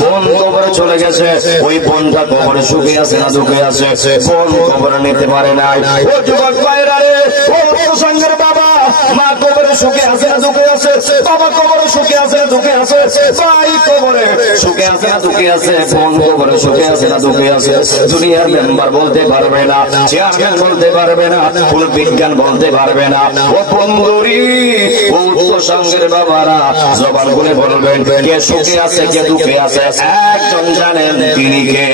বোন কবরে চলে গেছে, ওই বোনটা কবরে সুখে আছে না দুঃখে আছে, বোন কবরে নিতে পারে নাই। ও যুবক ভাইরা রে, ও সঙ্গের বাবা, মা কবরে সুখে আছে না দুঃখে আছে, বাবা কবরে সুখে আছে না দুঃখে আছে, ভাই কবরে সুখে আছে না দুঃখে আছে, বোন কবরে সুখে আছে না দুঃখে আছে। দুনিয়ার মেম্বার বলতে পারবে না, চেয়ারম্যান বলতে পারবে না, কোন বিজ্ঞান বলতে পারবে না। ও বন্ধুরি, ও সঙ্গের বাবারা জবান বলে বলবেন কে সুখে আছে কে দুঃখে আছে, একজন জানেন তিনি কে।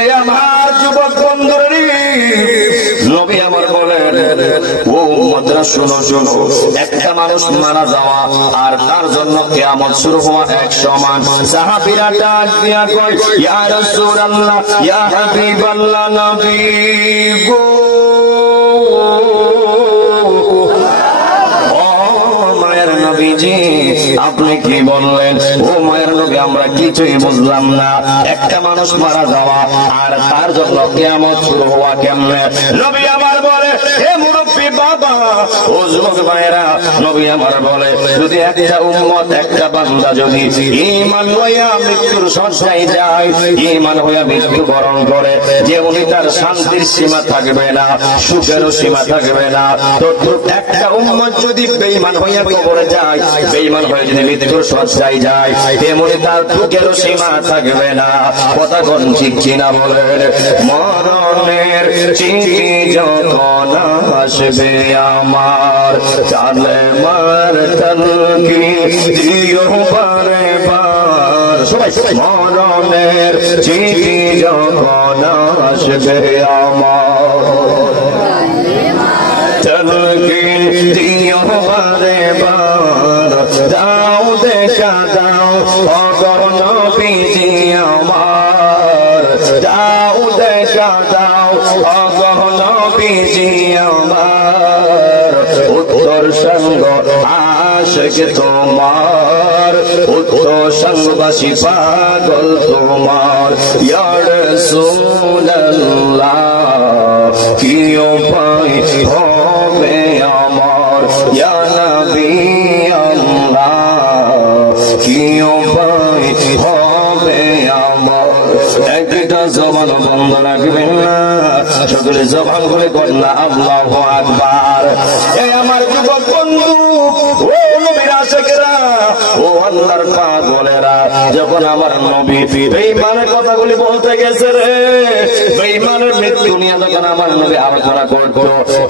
এই আমার যুবক বন্ধুরি, নবী আমার বলেন ও উম্মতরা শোনো শোনো, একটা মানুষ মারা যাওয়া আর তার জন্য কিয়ামত শুরু হওয়া এক সমান। সাহাবীরা ডাক দিয়া কয় ইয়া রাসূলুল্লাহ, ইয়া হাবিবাল্লাহ, নবী গো, আপনি কি বললেন? ও মায়ের নবী, আমরা কিছুই বুঝলাম না। একটা মানুষ মারা যাওয়া আর তার জন্য কিয়ামত শুরু হওয়া কেমনে? নবী আমার বলে হে মুরব্বী বাবা, ও যুবক ভাইরা, নবী আমার বলে যদি একটা উম্মত, একটা বান্দা যদি ঈমান হইয়া মৃত্যুর শয্যায় যায়, ঈমান হইয়া মৃত্যুবরণ করে, যে উনি তার শান্তির সীমা থাকবে না, সুখেরও সীমা থাকবে না। তো একটা উম্মত যদি বেঈমান হইয়া কবরে যায়, বেঈমান হয়ে যদি মৃত্যুর শয্যায় যায়, তেমনি তার দুঃখেরও সীমা থাকবে না। কথা কোন ঠিক কিনা বলেন? মরণের চিঠি যখন আসবে আমার, চালে মার তলকি দিও বারে বার। সবাই মরণের চিঠি যখন আসবে আমার, তলকি দিও বারে বার। দাও দেখা দাও অগর নবীজি আমার, দাও দেখা দাও অগর নবীজি আমার। উত্তর সঙ্গ আশিক তোমার, উত্তর সঙ্গবাসী পাগল তোমার। ইয়া রাসূলুল্লাহ, কি উপায় হবে আমার? ইয়া নবী কি উপায় হবে আমার? একটা জবান বন্ধ রাখবেন না, সকলে জবান করে কন্যা আল্লাহু আকবার। এই আমার যুবক বন্ধু, ও নবীর আশিকরা, ও আল্লাহর পাগলেরা, যখন আমার নবী বেঈমানের কথাগুলি বলতে গেছে রে, বেঈমানের মৃত্যু নিয়ে যখন আমার নবী আলোচনা করতো,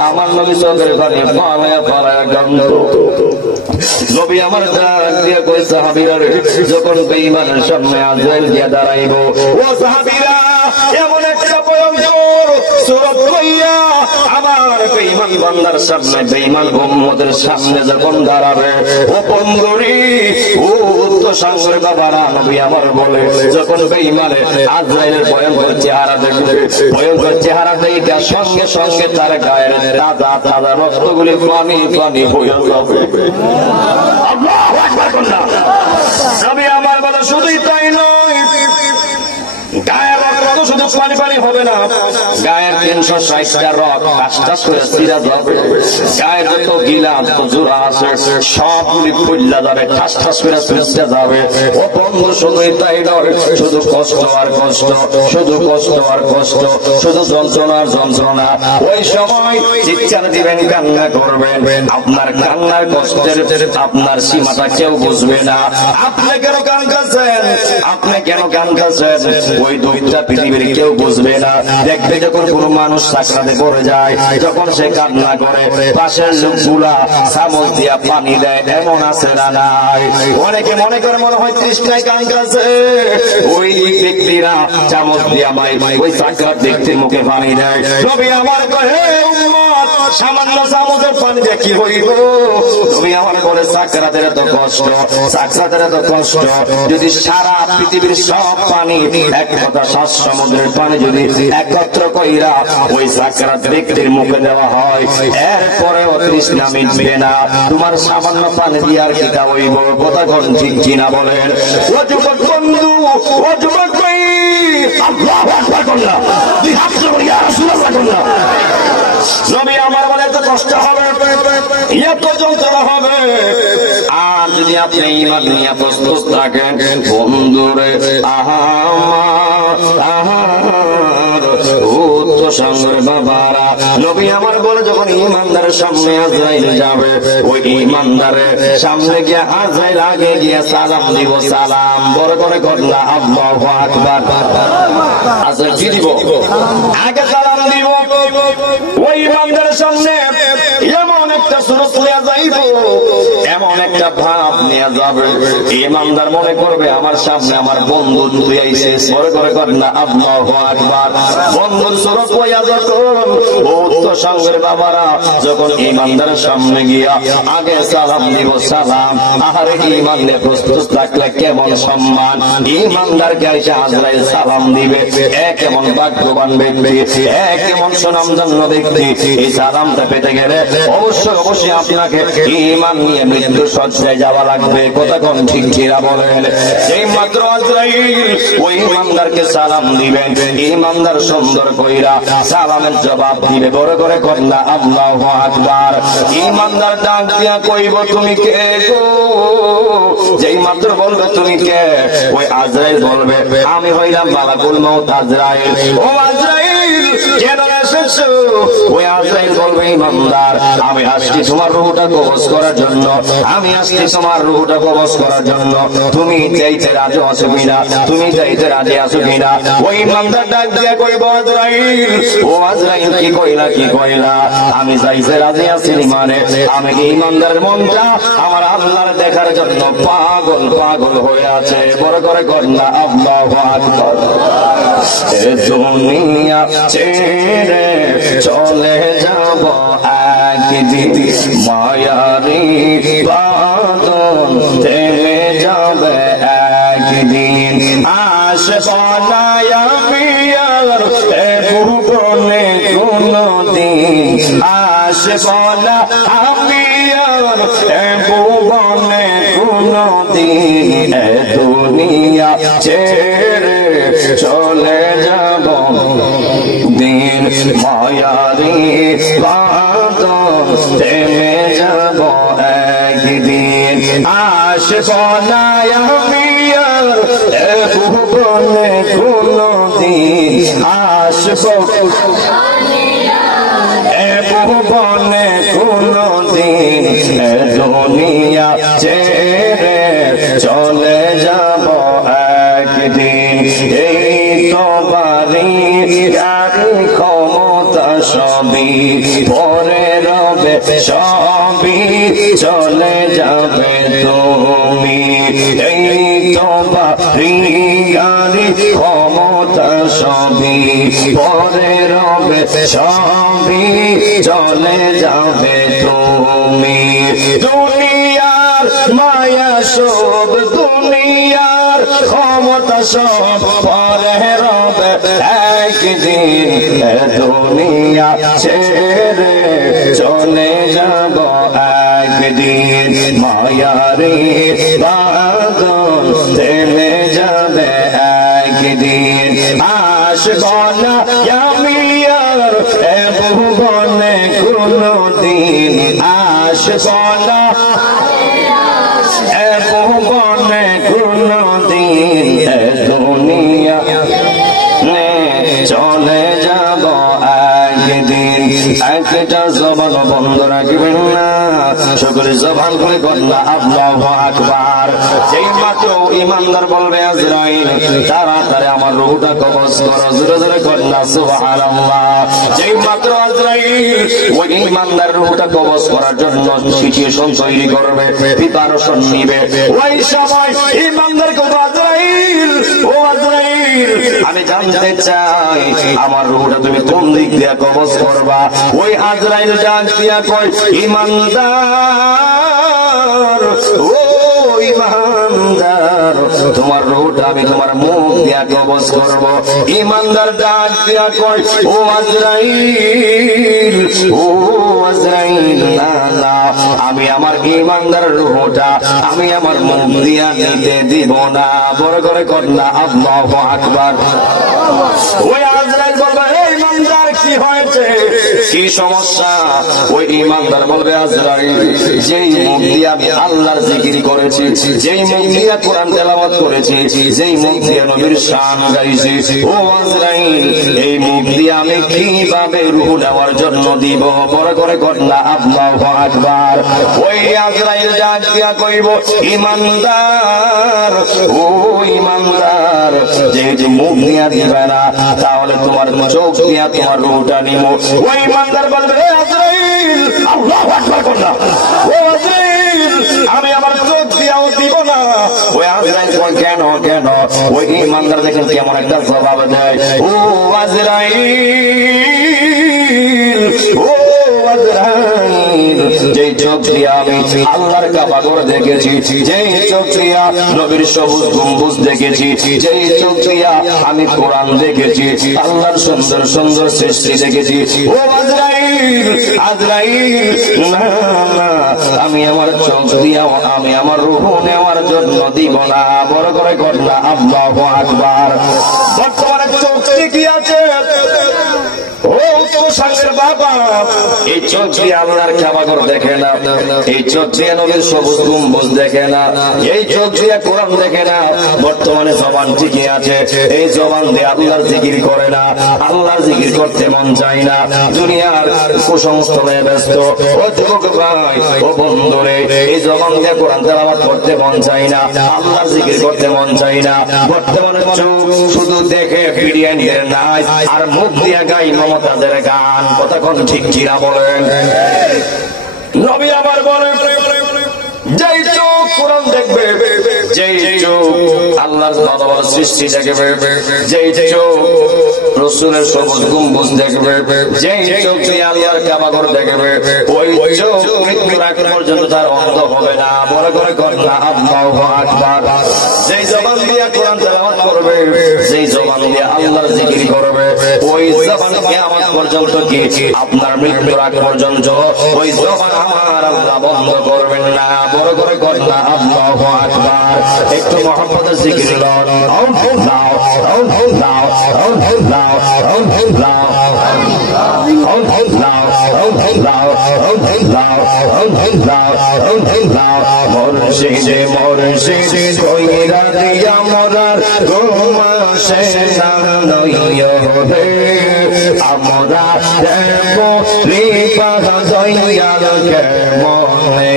আমার নবী চোখের পানি পালায়া পালায়া কাঁদত। নবী আমার ডাক দিয়ে কই সাহাবীরা রে, যখন বেঈমানের সামনে আজরাইল দিয়ে দাঁড়াইব, ও সাহাবীরা এমন একটা ভয়ঙ্কর সূরত লইয়া আমার বেঈমান বান্দার সামনে, বেঈমান উম্মতের সামনে যখন দাঁড়াবে, ও বন্ধুরি, ও তো সাঙ্গের বাবারা, নবী আমার বলে যখন বেঈমানে আজরাইলের ভয়ঙ্কর চেহারা দেখবে, ভয়ঙ্কর চেহারা দেখে সঙ্গে সঙ্গে তার গায়ের তাজা তাজা রক্তগুলি পানি পানি হয়ে যাবে। আল্লাহু আকবার কন্যা। নবী আমার বলে শুধুই তাই নয়, গায়ের রক্ত শুধু পানি পানি হবে না, গায়ের 360টা রক টাস করে ছিঁড়া যাবে, গায়ের যত গিলা জোড়া আছে সবগুলি খুললা যাবে, ঠাস ঠাস করে ছিঁড়তে যাবে। ও বন্ধু শুধুই তাই নয়, শুধু কষ্ট আর কষ্ট, শুধু কষ্ট আর কষ্ট, শুধু যন্ত্রণা আর যন্ত্রণা। ওই সময় চিৎকার দিবেন, কান্না করবেন, আপনার কান্নার কষ্টের আপনার সীমাটা কেউ বুঝবে না। আপনি কেন গান গাচ্ছেন, আপনি কেন গান গাচ্ছেন, ওই দুইটা পৃথিবীর কেউ বুঝবে না। দেখবে যখন কোন মানুষ সাকরাতে পড়ে যায়, যখন সে কান্না করে, পাশের লোকগুলা চামচ দিয়া পানি দেয়, এমন আছে না নাই? অনেকে মনে করে মনে হয় তৃষ্ণায় গান গাছে, ওই ব্যক্তিরা চামচ দিয়া ওই সাকরাত ব্যক্তির মুখে পানি দেয়। নবী আমার কহে উম্মত, সামান্য চামচের পানি দিয়ে কি হইব? নবী আমার বলে সাকরাতের এত কষ্ট, সাকরাতের এত কষ্ট, যদি সারা পৃথিবীর সব পানি, এক কথা 7 সমুদ্রের পানি যদি একত্র কইরা ওই সাকরাত ব্যক্তির মুখে দেওয়া হয়, এরপরেও তৃষ্ণা মিটবে না। তোমার সামান্য পানি দিয়ে আর কি তা হইব? কথা কোন ঠিক কিনা বলেন? ও যুবক বন্ধু, ও যুবক ভাই, আল্লাহু আকবার কন্যা, দুই হাত তুলে ইয়া রাসূলুল্লাহ কন্যা। নবী আমার বলে এত কষ্ট হবে, এত যন্ত্রণা হবে, আর যদি আপনি ঈমান নিয়ে প্রস্তুত থাকেন বন্ধুরে সংগের বাবারা নবী আমার বলে যখন ঈমানদারের সামনে আজরাইল যাবে ওই ঈমানদারের সামনে গিয়ে আজরাইল আগে গিয়ে সালাম দিব সালাম বড় করে করলা আল্লাহু আকবার আজরাইল কি দিব আগে সালাম দিব ওই ঈমানদারের সামনে এমন একটা সুরত নিয়ে যাইব এমন একটা ভাব নিয়ে যাবে ঈমানদার মনে করবে আমার সামনে আমার বন্ধু তুই আইছে বড় করে করলা আল্লাহু আকবার বন্ধুর সুরত হইয়া যখন বৌদ্ধ সংঘের বাবারা যখন ঈমানদারের সামনে গিয়া আগে সালাম দিব সালাম আহারে ঈমান নিয়ে প্রস্তুত থাকলে কেমন সম্মান ঈমানদারকে এসে আজরাইল সালাম দিবে কেমন ভাগ্যবান ব্যক্তি কেমন সুনামধন্য ব্যক্তি এই সালামটা পেতে গেলে অবশ্যই আপনাকে ঈমান নিয়ে মৃত্যু সজ্জায় যাওয়া লাগবে কথা কোন ঠিক কিনা বলেন যেই মাত্র আজরাইল ওই ঈমানদারকে সালাম দিবেন ঈমানদার সুন্দর কইরা সালামের জবাব দিবে বড় করে কন্যা আল্লাহু আকবার ঈমানদার ডাক দিয়া কইব তুমি কে গো যেই মাত্র বলবে তুমি কে ওই আজরাইল বলবে আমি হইলাম মালাকুল মউত আজরাইল ও আজরাইল কেন এসেছো ওই আজরাইল বলবে ঈমানদার আমি আসছি তোমার রূহটা কবজ করার জন্য আমি আসছি তোমার রূহটা কবজ করার জন্য তুমি যাইতে রাজি আছো কিনা তুমি যাইতে রাজি আছো কিনা ওই ঈমানদার ডাক দিয়া কইব আজরাইল ও আজরাইল কি কইলা আমি যাইতে রাজি আছি মানে আমি ঈমানদারের মনটা আমার আল্লাহর দেখার জন্য পাগল হয়ে আছে বড় করে কন্যা আল্লাহু আকবার এ দুনিয়া ছেড়ে চলে যাব একদিন মায়ারি বাঁধন থেমে যাবে একদিন আশফানায় আমি আর ভুবনে কোনদিন আশফানা আমি আর ভুবনে কোনদিন দুনিয়া ছেড়ে চলে যাব দিন মায়ারি বাঁধন থেমে যাব একদিন আশফানায় আমি আর ভুবনে কোনদিন ভুবনে কোনদিন দুনিয়া ছেড়ে চলে যাব একদিন এই তো বাড়ি ক্ষমতা সবই পরে রবে সবই চলে যাবে তুমি এই তো বাড়ি ক্ষমতা সবই পরে রবে সবই চলে যাবে তুমি দুনিয়ার মায়া সব দুনিয়ার ক্ষমতা সব পরে রবে একদিন দুনিয়া ছেড়ে চলে যাব একদিন মায়ারে বাঁধন থেমে যাবে একদিন আসবো না আমি আর ভুবনে কোনদিন আসবো না ভুবনে কোনদিন দুনিয়া চলে যাব একদিন একটা জবান বন্ধ রাখবেন না সকলে জবান করে কন্যা আল্লাহু আকবার যেই মাত্র ঈমানদার বলবে আজরাইল তাড়াতাড়ি আমার রূহটা কবজ করো জোরে জোরে কন্যা সুবহানাল্লাহ যেই মাত্র আজরাইল ওই ঈমানদার রূহটা কবজ করার জন্য সিচুয়েশন তৈরি করবে প্রিপারেশন নিবে ওই সময় ঈমানদারকে আজরাইল ও আজরাইল আমি জানতে চাই আমার রূহটা তুমি কোন দিক দিয়ে কবজ করবা ওই আজরাইল ডাক দিয়া কয় ঈমানদার ও ঈমানদার তোমার রূহটা আমি তোমার মুখ দিয়া কবজ করব ঈমানদার ডাক দিয়া কয় ও আজরাইল না না আমি আমার ঈমানদার রূহটা আমি আমার মুখ দিয়া নিতে দিব না বড় করে কন্যা আল্লাহু আকবার ওই আজরাইল বলবে এই ঈমানদার কি হয়েছে কি সমস্যা? ওই ঈমানদার বলবে আজরাইল যেই মুখ দিয়ে আমি আল্লাহর জিকির করেছি, যেই মুখ দিয়ে কোরআন তেলাওয়াত করেছি, যেই মুখ দিয়ে নবীর শান গাইছি, ও আজরাইল এই মুখ দিয়ে আমি কিভাবে রূহ নেওয়ার জন্য দিব? বড় করে কন্যা আল্লাহু আকবার। ওই আজরাইল ডাক দিয়া কইব ঈমানদার, ও ঈমানদার যেহেতু মুখ দিয়া দিবে না তাহলে তোমার চোখ দিয়া তোমার রূহটা নিব। ওই ঈমানদার বলবে আজরাইল আল্লাহু আকবার কন্যা, ও আজরাইল আমি আমার চোখ দিয়াও দিব না। ওই আজরাইল কয় কেন কেন? ওই ঈমানদার দেখেন কেমন একটা জবাব দেয়, ও আজরাইল, ও আজরাইল যেই চোখ দিয়া আমি আল্লাহর কাবা ঘর দেখেছি, যেই চোখ দিয়া নবীর সবুজ গম্বুজ দেখেছি, যেই চোখ দিয়া আমি কোরআন দেখেছি, আল্লাহর সুন্দর সুন্দর সৃষ্টি দেখেছি, ও আজরাইল, আজরাইল না না আমি আমার চোখ দিয়া আমি আমার রূহ নেওয়ার জন্য দিব না। বড় করে কন্যা আল্লাহু আকবার। বর্তমানে চোখ কি আছে? ও তো সাংসের বাবা এই চোখ দিয়ে আল্লাহর কাবা ঘর দেখে না, এই চোখ দিয়ে নবীর সবুজ গম্বুজ দেখে না, এই চোখ দিয়ে কোরআন দেখে না। বর্তমানে জবান ঠিকই আছে, এই জবান দিয়ে আল্লাহর জিকির করে না, আল্লাহর জিকির করতে মন চায় না, দুনিয়ার কুসংস্কারে ব্যস্ত। ও যুবক ভাই, ও বন্ধুরে, এই জবান দিয়ে কোরআন তেলাওয়াত করতে মন চায় না, আল্লাহর জিকির করতে মন চায় না। বর্তমানে চোখ শুধু দেখে ভিডিও নিয়ে নাই আর মুখ দিয়ে গাই মমতাজের গান। কথা কোন ঠিক কিনা বলেন? নবী আবার বলেন যেই চোখ কোরআন দেখবে, যেই চোখ আল্লাহর ভালোবাসার সৃষ্টি দেখবে, যেই চোখ রাসূলের সবুজ গম্বুজ দেখবে, যেই চোখ দিয়ে আল্লাহর কাবা ঘর দেখবে, ওই চোখ মৃত্যুর আগ পর্যন্ত তার অন্ধ হবে না। বড় করে কন্যা আল্লাহু আকবার। যেই জবান দিয়ে কোরআন তেলাওয়াত করবে, যেই জবান দিয়ে আল্লাহর জিকির করবে, ওই জবান কিয়ামত পর্যন্ত কি আপনার মৃত্যুর আগ পর্যন্ত ওই জবান আমার আল্লাহ বন্ধ করবেন না। বড় করে কন্যা আল্লাহু আকবার। একটু মুহাম্মাদের জিকির করুন। আল্লাহ আল্লাহ আল্লাহ মুর্শিদে মুর্শিদে কইরা দিয়া মরার ঘুমাসে না নইয় রে আমরা দেখো রিপা দয়াল কে মনে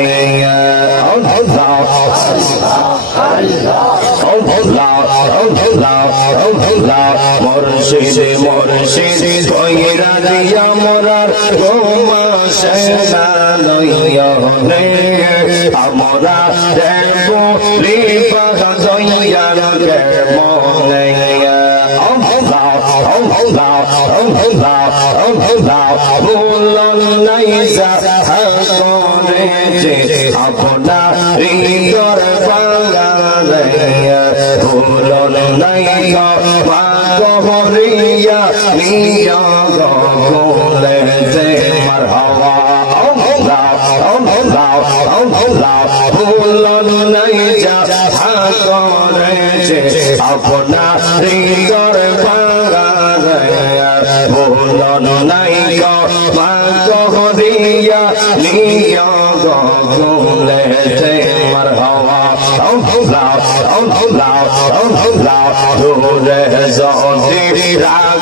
আল্লাহ মুর্শিদে মুর্শিদে কইরা দিয়া মরার ঘুমাসে না নইয় রে আমরা দেখো রিপা দয়াল কে মনে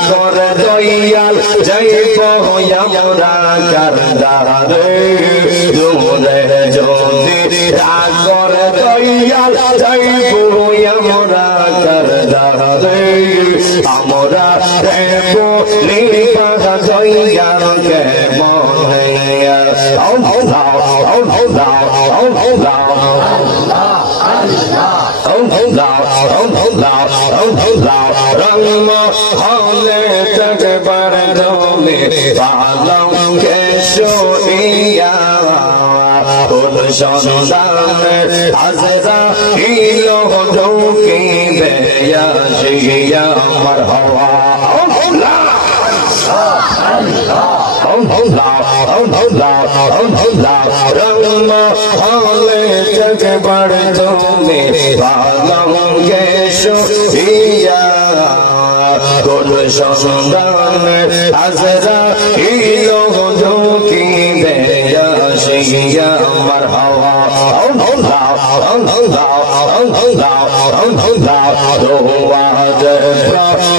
আপনার দয়াল যাইব আমরা কারদারে দূরে যদি রাগর দয়াল যাইব আমরা কারদারে আমরা দেব লিপা দয়াল কে মনে আল্লাহ আল্লাহ আল্লাহ রঙ হলে তকবর দোলে পালং কে শুইয়া ফুল সন্ধানে হাজরা ইলো ঢুকিবে ইয়াশিয়া মারহাবা হলে তকবর দোলে পালং কে শুইয়া কোন সন্ধানে আজরাইল ঝুঁকি দেয়া শিয়া মারহাবা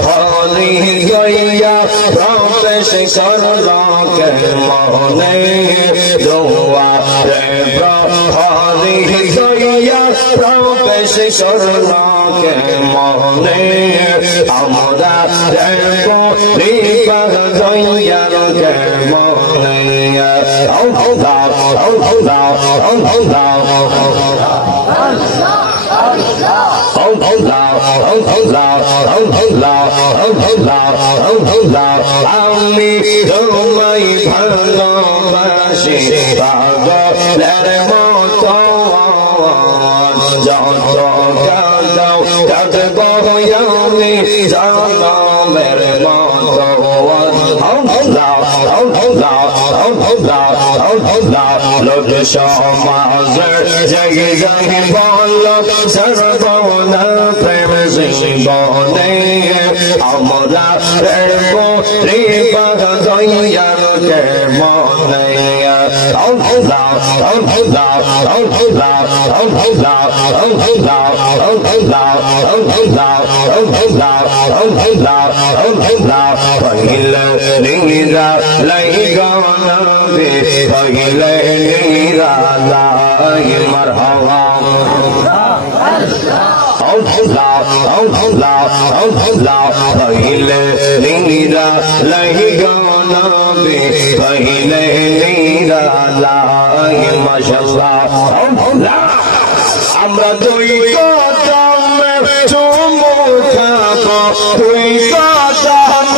হলি গইয়া প্রবেশ করলকে মনে দোয়ারে হলি গইয়া প্রবেশ করলকে মনে আমরা দেখো রিপা গইয়াকে মনে আমি তোমায় ভালোবাসি পাগলের মতো যত কাঁদাও কাঁদব আমি জানামের মতো লোক সমাজের জগে জগে বল সর্বনা প্রেম জীবনে আমরা রেখো রিপা গইয়াকে মনে পহিলে নীরা লাইগানা বে পহিলে নীরা লাই মারহাবা পহিলে নীরা লাইগানা বে পহিলে নীরা লাই মাশাআল্লাহ আমরা দুই কদম চুমু খাবো দুই কদম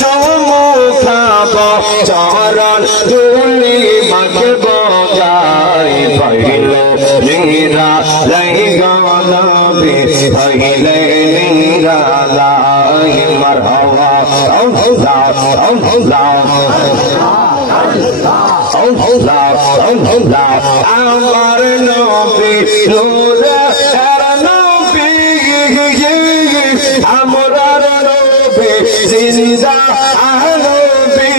চুমু খাবো চরণ ধুলি মাখবো গায়ে পহিলে নীরা লাইগানা বে পহিলে নীরা লাই মারহাবা আমার নবী নূরে নবী আমার নবী জিন্দা নবী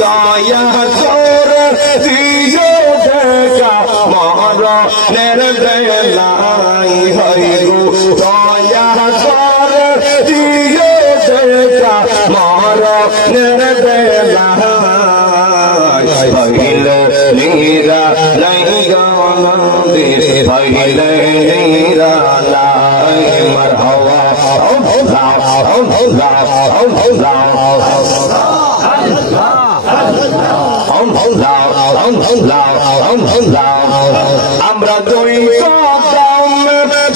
দয়া করে দিও দেখা মরণের বেলায় হইগো দয়া করে দিও দেখা মরণের বেলায় পহিলে নীরা লাইগানা বে পহিলে নীরা লাই মারহাবা আমরা দুই কদম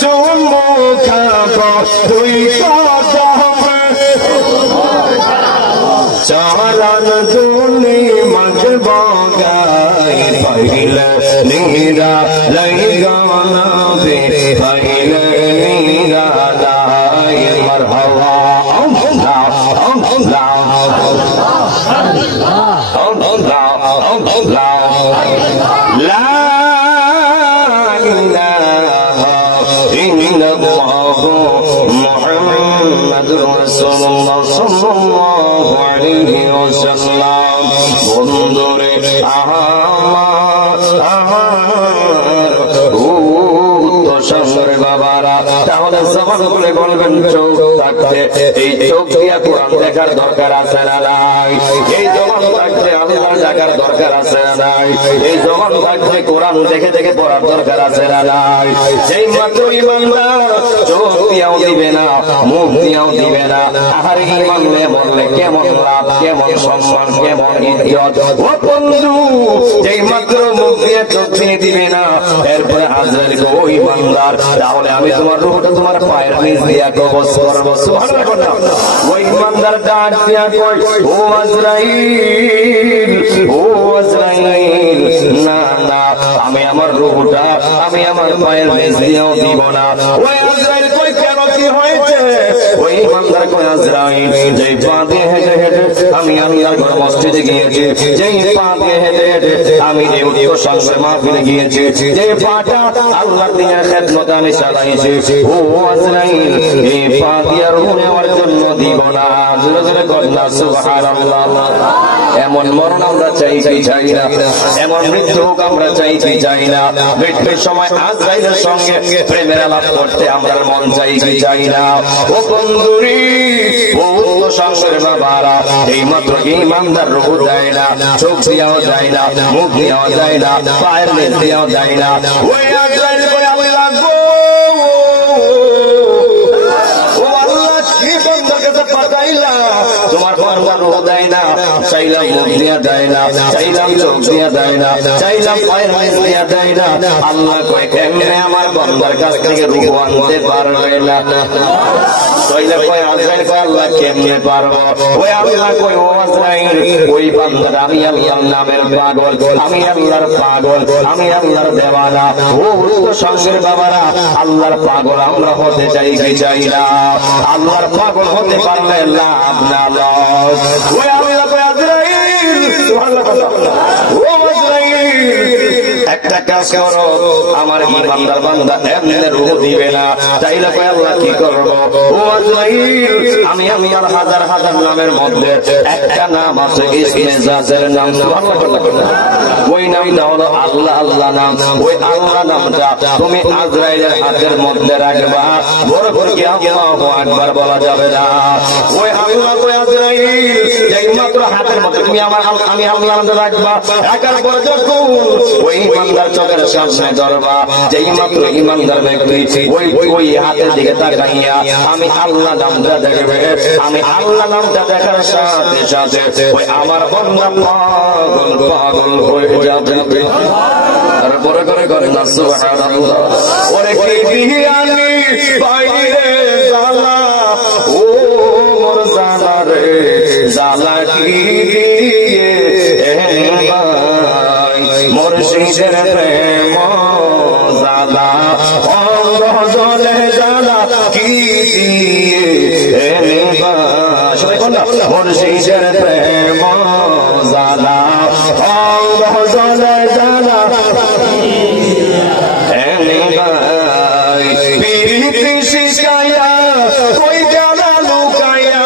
চুমু খাবো দুই কদম চরণ ধুলি মাখবো গায়ে পহিলে নীরা লাইগানা বে পহিলে নীরা লাই মারহাবা লা ইলাহা ইল্লাল্লাহ মুহাম্মাদুর রাসূলুল্লাহ সাল্লাল্লাহু আলাইহি ওয়াসাল্লাম বন্ধুরে সামনে বাবারা তাহলে জবান খুলে বলবেন চোখ থাকতে এই চোখ দিয়া কোরআন দেখার দরকার আছে না নাই এই জবান থাকতে আল্লাহ দেখার দরকার আছে না নাই এই জবান থাকতে কোরআন দেখে দেখে পড়ার দরকার আছে না নাই যেই মাত্র ইমানদার চোখ দিয়াও দিবে না মুখ দিয়াও দিবে না আর ইমান নিয়ে বললে কেমন লাভ কেমন সম্মান কেমন ইজ্জত ও বন্ধু যেই মাত্র মুখ দিয়ে চোখ দিয়ে দিবে না এরপরে আজরাইল গো ইমানদার তাহলে আমি তোমার রূহটা তোমার পায়ের নিচ দিয়া কবজ করব সুবহানাল্লাহ ওই ইমানদার ডাক দিয়া কই ও আজরাইল না না আমি আমার রূহ রূহটা আমি আমার পায়ের নিচ দিয়েও দিব না। ওই আজরাইল কই কেন কি হয়েছে? ওই ইমানদার কই আজরাইল যেই পা দিয়ে হেঁটে হেঁটে আমি আল্লাহর ঘর মসজিদে গিয়েছি, যেই পা দিয়ে হেঁটে হেঁটে আমি এই উত্তর সংসার মাহফিলে গিয়েছি, যে পাটা আল্লাহর দিনের খেদমতে আমি চালাইছি, ও আজরাইল এই পা দিয়ে রূহ নেওয়ার জন্য দিব না। জোরে জোরে কন্যা সুবহানাল্লাহ। এমন মরণ আমরা চাইছি চাই না, এমন মৃত্যু হোক আমরা চাইছি চাই না। মৃত্যুর সময় আজরাইলের সঙ্গে প্রেমের আলাপ করতে আমরা মন চাইছি চাই না। ও বন্ধুরি, ও সংসারের বাবারা, এই মাত্র ইমানদার রূহ দেয় না, চোখ দিয়েও দেয় না, মুখ দিয়েও দেয় না, পায়ের নিচ দিয়েও দেয় না। ওই আজরাইল করে আমি লাগবো, ও আল্লাহ কি বন্দার কাছে পাঠাইলা, তোমার বান্দা রূহ দেয় না, চাইলাম মুখ দিয়া দেয় না, চাইলাম চোখ দিয়া দেয় না, চাইলাম পায়ের নিচ দিয়া দেয় না। আল্লাহ কয় কেমনে আমার বান্দার কাছ থেকে রূহ আনতে পারবে না? আল্লাহ কেমনে পারবো? ওই আল্লাহ কই ও আজরাইল, ওই বান্দার আমি আল্লাহর নামের পাগল, আমি আল্লাহর পাগল, আমি আল্লাহর দেওয়ানা। ও সঙ্গের বাবারা, আল্লাহর পাগল আমরা হতে চাই কি চাই না? আল্লাহর পাগল হতে পারলে লাভ না লস। ওই আল্লাহ কই আজরাইল, ও আজরাইল একটা কাজ করো, আমার ইমানদার বান্দা এমনি রূহ দিবে না, তাইলে কই আল্লাহ কি করব? ও আজরাইল, আমি আর হাজার হাজার নামের মধ্যে একটা নাম আছে ইসমে জাতের নাম, ওই নামটা হলো আল্লাহ আল্লাহ নাম। ওই আল্লাহ নামটা তুমি আজরাইলের হাতের মধ্যে রাখবা, বড় করে কি আল্লাহু আকবার বলা যাবে না। ওই আল্লাহ কই আজরাইল এই মাত্র হাতের মধ্যে তুমি আমি আল্লাহ নামটা রাখবা, রাখার পর যখন ওই ইমানদার চোখের সামনে ধরবা, যেই মাত্র ইমানদার ব্যক্তি ওই হাতের দিকে তাকাইয়া আমি আল্লাহ নামটা দেখবে, আমি আল্লাহ নামটা দেখার সাথে সাথে ওই আমার বান্দা পাগল পাগল হয়ে যাবে। আর বড় করে করেন না সুবহানাল্লাহ। ওরে কি বিহানি বাইরে জালা, ও মোর জালা রে জালা কি মুর্শিদের প্রেম জালা, অঙ্গ জলে জালা কি মুর্শিদের প্রেম জালা, অঙ্গ জলে জালা পিরিতি শিখাইয়া কই জালা লুকাইয়া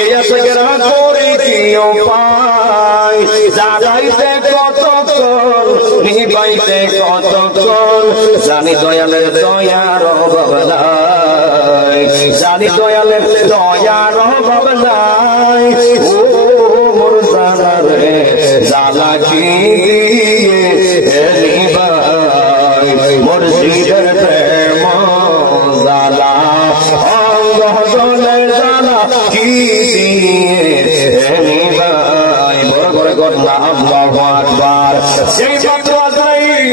এই আশকেরা করে কি উপায়, জালাইতে কতক্ষণ নিবাইতে কতক্ষণ, জানি দয়ালের দয়ার অভাব নাই, জানি দয়ালের দয়ার অভাব নাই। ও মোর জালা রে জালা কি নিবাই, মুর্শিদের প্রেম জালা, অঙ্গ জলে জালা কি নিবাই। বড় করে কন্যা আল্লাহু আকবার। সেই মাত্র আজরাইল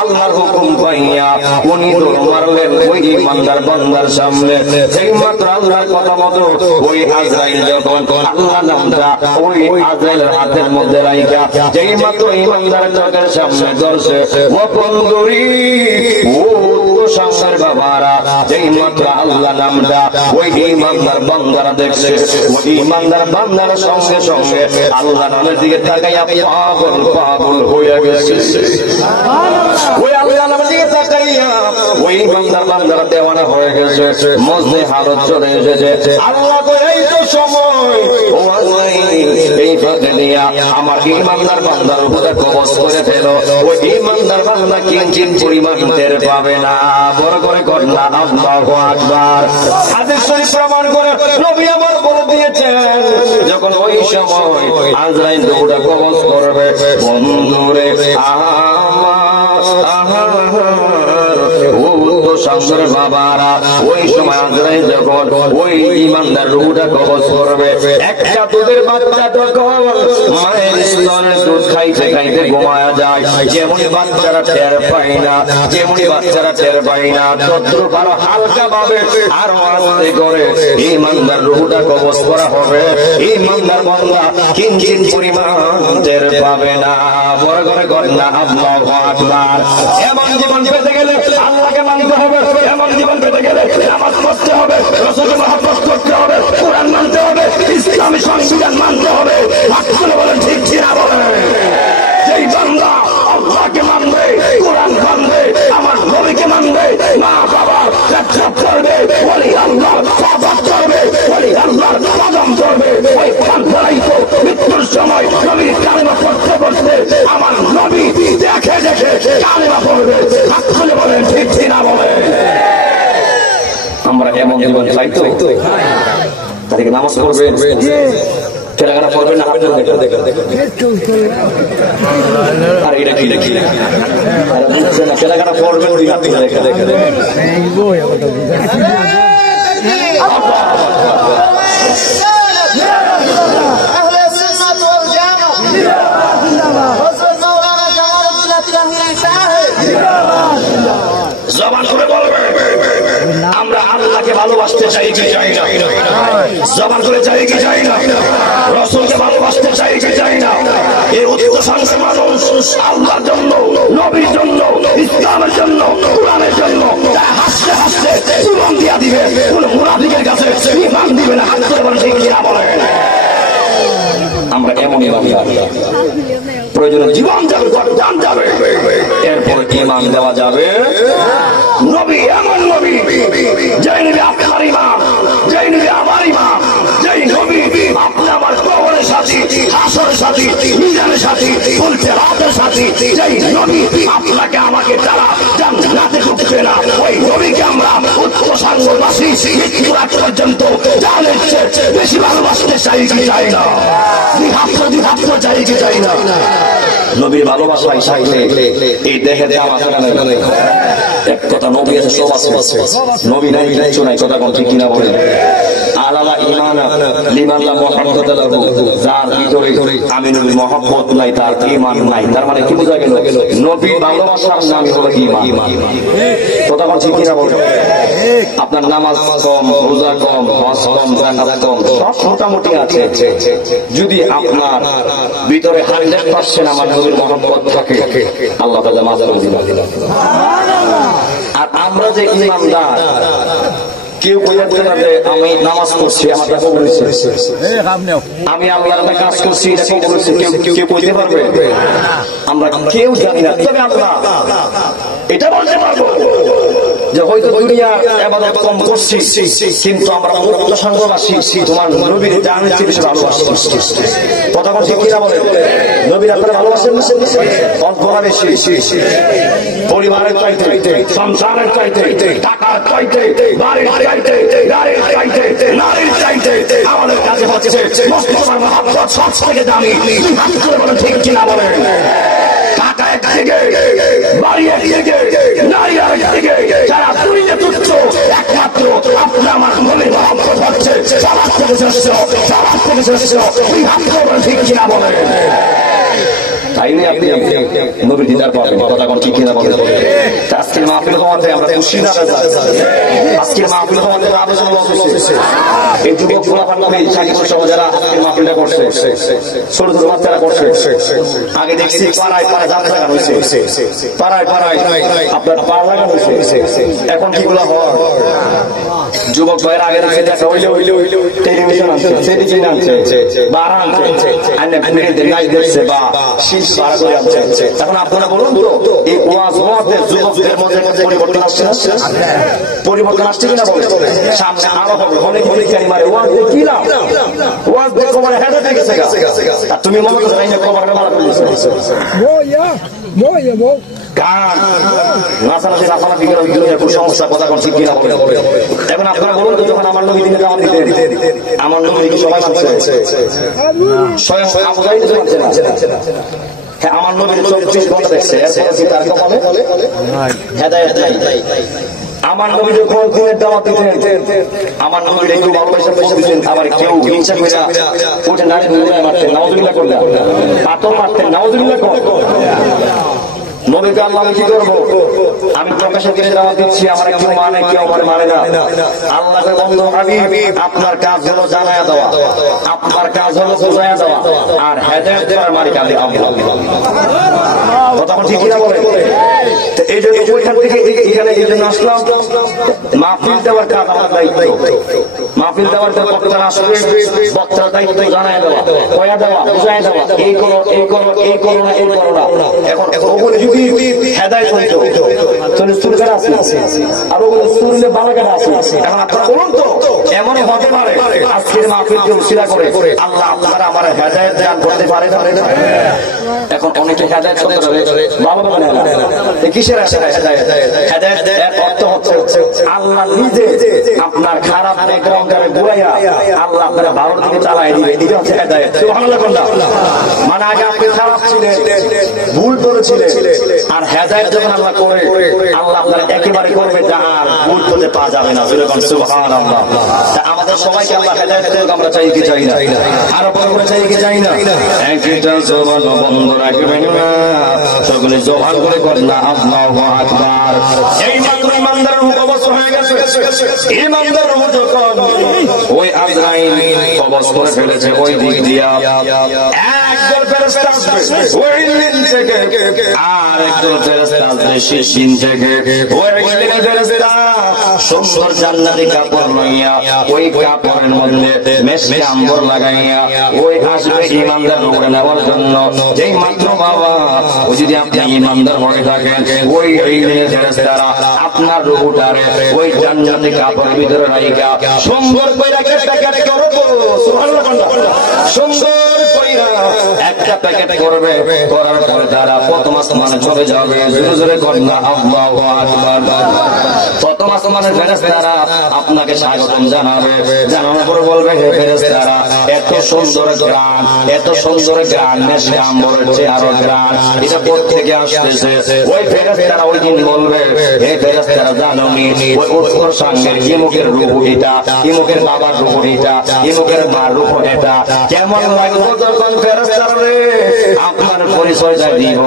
আল্লাহর হুকুম পাইয়া উনি দৌড় মারলেন ওই ইমানদার বান্দার সামনে। সেই মাত্র আল্লাহর কথা মতো ওই আজরাইল যখন আল্লাহ নামটা ওই আজরাইলের হাতের মধ্যে রাইখা যেই মাত্র ইমানদার চোখের সামনে ধরছে, ও বন্ধুরি, ও সংসার বাবারা, যেই মাত্র আল্লাহ নামটা ওই ইমানদার বান্দারা দেখছে, ওই ইমানদার বান্দার সঙ্গে সঙ্গে আল্লাহ নামের দিকে তাকাইয়া পাগল পাগল হয়ে গেছে। ওই আল্লাহ নামের দিকে তাকাইয়া ওই ইমানদার বান্দারা দেওয়ানা হয়ে গেছে, মজনে হালত চলে এসেছে। আল্লাহ কই এই তো সময়, ও আল্লাহ এই ফাঁকে দিয়া আমার ইমানদার বান্দার উপরে কবজ করে ফেলো, ওই ইমানদার বান্দা কিঞ্চিত পরিমাণ টের পাবে না। বড় করে কন্যা আল্লাহু আকবার। হাদিস শরীফ প্রমাণ করে নবী আমার বলে দিয়েছেন, যখন ওই সময় আজরাইল রূহটা কবজ করবে, বন্ধুরে আমার ও সামনের বাবারা ওই সময় আজরাইল যখন ওই ইমানদার রূহটা কবজ করবে, একটা দুধের বাচ্চা তখন মায়ের স্তনের দুধ খাইতে খাইতে ঘুমায়া যায়। যেমন বাচ্চারা টের পায় না, যেমন বাচ্চারা টের পায় না, তদ্রুপ আরো হালকা ভাবে আরো আস্তে করে ইমানদার রূহটা কবজ করা হবে। ইমানদার বান্দা কিঞ্চিত পরিমাণ টের পাবে না। বড় করে করেন না আল্লাহু আকবার। এমন জীবন পেতে গেলে আল্লাহকে মানতে হবে, এমন জীবন পেতে গেলে নামাজ পড়তে হবে, রাসূলকে মহব্বত করতে হবে, কোরআন মানতে হবে, ইসলামী সংবিধান মানতে হবে। আসলে বলেন ঠিক কিনা বলেন? যেই বান্দা আল্লাহকে মানবে, কোরআন মানবে, আমার নবীকে মানবে, মা বাবা রক্ষা করবে, ওলি আল্লাহর ইবাদত করবে, ওলি আল্লাহর কদম করবে, ওই বান্দাই তো মৃত্যুর সময় নবীর কালেমা পড়তে পড়তে আমার নবী দেখে দেখে কালেমা পড়বে। আসলে বলেন ঠিক কিনা বলেন? আমরা এমন জীবন চাই তো? তাদেরকে নামাজ পড়বে, কেনাকাটা করবেন না, আপনার আর এটা কি দেখি কেনাকাটা করবেন জবান করে বলবে আমরা আল্লাহকে ভালোবাসতে চাই কি চাই না? জবান করে চাই কি চাই না? রাসূলকে ভালোবাসতে চাই কি চাই না? এই উচ্চ সংখ্যক মানুষ আল্লাহর জন্য, নবীর জন্য, ইসলামের জন্য, কোরআনের জন্য হাসতে হাসতে জীবন দিয়া দিবে। কোন মুনাফিকের কাছে ঈমান দিবে না। হাসতে বলে ঠিক কিনা বলেন? আমরা এমনই প্রয়োজনে জীবন যাবে, জান যাবে, এরপর ঈমান দেওয়া যাবে। নবী এমন নবী, যেই নবী আপনার ইমাম, যেই নবী আমার ইমাম, যেই নবী আপনি আমার কবরের সাথী, হাসরের সাথী, মিজানের সাথী, ফুলতে রাতের সাথী, যেই নবী আপনাকে আমাকে তারা জান্নাতে ঢুকবে না, ওই নবীকে আমরা উচ্চ সাঙ্গবাসী মৃত্যুর আগ পর্যন্ত জানের চেয়ে বেশি ভালোবাসতে চাই কি চাই না? দ্বিধাত্ম চাই কি চাই না? নবীর ভালোবাসায় চাইলে এই দেহে দাম আছে না নাই? এক কথা নবী আছে, সব আছে, নবী নাই কিচ্ছু নাই। কথা কোন ঠিক কিনা বলেন? আলালা ঈমান লিমান লা মুহাব্বত লাহু, যার ভিতরে আমি নবীর মহব্বত নাই, তার ঈমান নাই। তার মানে কি বোঝা গেল? নবীর ভালোবাসার নাম হলো ঈমান। কথা কোন ঠিক কিনা বলেন? আপনার নামাজ কম, রোজা কম, হজ কম, যাকাত কম, সব মোটামুটি আছে। যদি আপনার ভিতরে 100% আমার নবীর মহব্বত থাকে, আল্লাহ তাআলা মাফ করে দিবেন। আর আমরা যে ইমানদার, কেউ বলতে পারবে আমি নামাজ পড়ছি, আমার কাছে বলেছে, আমি আল্লাহর একটা কাজ করছি, এটা কেউ বলেছে, কেউ বলতে পারবে? আমরা কেউ জানি না। তবে আল্লাহ এটা বলতে পারবো যে হয়তো দুনিয়া ইবাদত কম করছি, কিন্তু আমরা মুক্ত সঙ্গবাসী, তোমার নবীর জানের চেয়ে বেশি ভালোবাসি। কথা বলছি কিনা বলে? নবীর আপনারা ভালোবাসেন না? অন্তরা বেশি, পরিবারের চাইতে, সংসারের চাইতে, টাকার চাইতে, বাড়ির চাইতে, গাড়ির চাইতে, নারীর চাইতে আমাদের কাছে হচ্ছে মুস্তাফার মহব্বত সব থেকে দামি। বলেন ঠিক কিনা বলেন? টাকা একদিকে, বাড়ি একদিকে, নারী আরেকদিকে, যারা দুনিয়া তুচ্ছ, একমাত্র আপনি আমার নবীর মহব্বত হচ্ছে সবার থেকে শ্রেষ্ঠ, সবার থেকে শ্রেষ্ঠ। ঠিক কিনা বলেন? তাইলে আপনি নবীর দিদার পাবেন। কথা কোন ঠিক কিনা বলেন? আজকের মাহফিল হওয়াতে আমরা খুশি না? আজকের মাহফিল হওয়াতে আলোচনা হচ্ছে এই যুবক গোলাপার নামে সাকিব সহ যারা আজকের মাহফিলটা করছে, ছোট ছোট বাচ্চারা করছে। আগে দেখছি পাড়ায় পাড়ায় জাম লাগানো হয়েছে, পাড়ায় পাড়ায় আপনার পা লাগানো হয়েছে। এখন কিগুলো হয়? যুবক ভাইয়ের আগে দেখা হইলে টেলিভিশন আনছে, সেদিকে আনছে, বাড়া আনছে, নাচ দেখছে বা শীষ বাড়া করে আনছে। এখন আপনারা বলুন তো, এই ওয়াজ হওয়াতে যুবকদের মধ্যে পরিবর্তন আসছে না? পরিবর্তন আসছে কিনা বলে? সামনে আরো হবে, অনেক অনেক মারে ওয়াজ কি না, ওয়াজ দেখো মানে হেঁটে থেকে আর তুমি মনে করছো না কভার মারা করছো গান নাচানাচি নাচানাচি খুব সমস্যা। কথা কোন ঠিক কিনা বলে? এখন আপনারা বলুন তো, যখন আমার নবী দিনে দাওয়াত দিতেন, আমার নবী কি সবাই মানছে? স্বয়ং আবু জাহেল মানছে না? হ্যাঁ, আমার নবীর 24 ঘন্টা দেখছে, এরপরে কি তার কপালে হেদায়েত নাই? আমার নবী যখন দিনের দাওয়াত দিতেন, আমার নবী একটু ভালোবাসা পৌঁছে দিতেন, আবার কেউ হিংসা করে ওটা নারী ধরে মারতেন, নাউজুবিল্লাহ করলেন, পাথর মারতেন, নাউজুবিল্লাহ করলেন। নবীকে আল্লাহ আমি কি করবো? আমি প্রকাশে দিনে দাওয়াত দিচ্ছি, আমার কেউ মানে কেউ আমার মানে না। আল্লাহর বন্ধু হাবিব, আপনার কাজ হলো জানায়া দেওয়া, আপনার কাজ হলো বোঝায়া দেওয়া, আর হেদায়েত দেওয়ার মালিক আল্লাহ। কথা ঠিক কিনা বলে? এই জন্য ওইখান থেকে এখানে এই জন্য আসলাম, মাহফিল দেওয়ার কাজ আমার দায়িত্ব। মাহফিল দেওয়ার বক্তারা আসবে, বক্তার দায়িত্ব জানায় দেওয়া, কয়া দেওয়া, বুঝায় দেওয়া, এই করো এই করো এই করো না এই করো না। এখন ওগুলো যদি হেদায়েত হইতো তাহলে সুরকার আছে, আর ওগুলো সুরলে বালাগার আছে। এখন আপনারা বলুন তো, এমন হতে পারে আজকের মাহফিলকে উসিলা করে আল্লাহ আপনারা আমার হেদায়েত দান করতে পারে না? এখন অনেকে হেদায়েত করতে ভালো বলে না, কিসের হেদায়েত? হেদায়েতের অর্থ হচ্ছে আল্লাহ নিজে আপনার খারাপ ব্যাকগ্রাউন্ডে ঘুরাইয়া আল্লাহ আপনারা ভালোর দিকে চালাই দিবে, এটা হচ্ছে হেদায়েত। সুবহানাল্লাহ। মানে আগে আপনি খারাপ ছিলেন, ভুল করেছিলেন, আর হেদায়েত যখন আল্লাহ করে আল্লাহ আপনারা একেবারে করবে যা আর ভুল করতে পাওয়া যাবে না। সুবহানাল্লাহ। আমাদের সবাইকে আল্লাহ হেদায়েত দেন, আমরা চাই কি চাই না? আরো বড় করে চাই কি চাই না? একটা জবান বন্ধ রাখবেন না, সকলে জবান করে করেন না আল্লাহু আকবার। এই মাত্র ইমানদার রূহ কবজ হয়ে গেছে, ইমানদার রূহ যখন ওই আজরাইল কবজ করে ফেলেছে, ওই দিক দিয়া একজন ফেরেশতা আসবে ওই দিন থেকে, আর একজন ফেরেশতা আসবে শেষ দিন থেকে। ওই দিনের ফেরেশতা সুন্দর জান্নাতি কাপড় লইয়া, ওই কাপড়ের মধ্যে মেশকে আম্বর লাগাইয়া ওই আসবে ইমানদার রূহকে নেওয়ার জন্য। যেই মাত্র বাবা ও যদি আপনি ইমানদার হয়ে থাকেন, ওই দিনের ফেরেশতারা আপনার রূহটারে ওই জান্নাতি কাপড়ের ভিতরে রাইখা সুন্দর কইরা কেটে করব। সুবহানাল্লাহ। সুন্দর কইরা একটা প্যাকেট করবে, করার পরে তারা প্রথম আসমানে চলে যাবে। জোরে জোরে করেন না আল্লাহু আকবার। প্রথম আসমানের ফেরেশতারা আপনাকে স্বাগতম জানাবে, জানানোর পর বলবে, হে ফেরেশতারা, এত সুন্দর গ্রান, এত সুন্দর গ্রান, মেশকে আম্বরের চেয়ে আরো গ্রান, এটা কোত্থেকে আসতেছে? ওই ফেরেশতারা ওই দিন বলবে, হে ফেরেশতারা, জানো নি ওই উত্তর সাঙ্গের ইমুকের রূহ এটা, ইমুকের বাবার রূহ এটা, ইমুকের মার রূহ এটা। কেমন লাগলো যখন ফেরেশতারা রে আপনার পরিচয়টা দিব,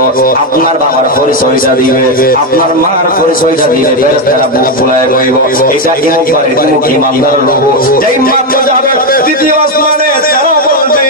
আপনার বাবার পরিচয়টা দিবে, আপনার মার পরিচয়টা দিবে, ফেরেশতারা বুক ফুলায় কইব, এটা ইমুক বাড়ির ইমুক ইমানদার রূহ। যেই মাত্র যাবে দ্বিতীয় আসমানে, তারা বলবে,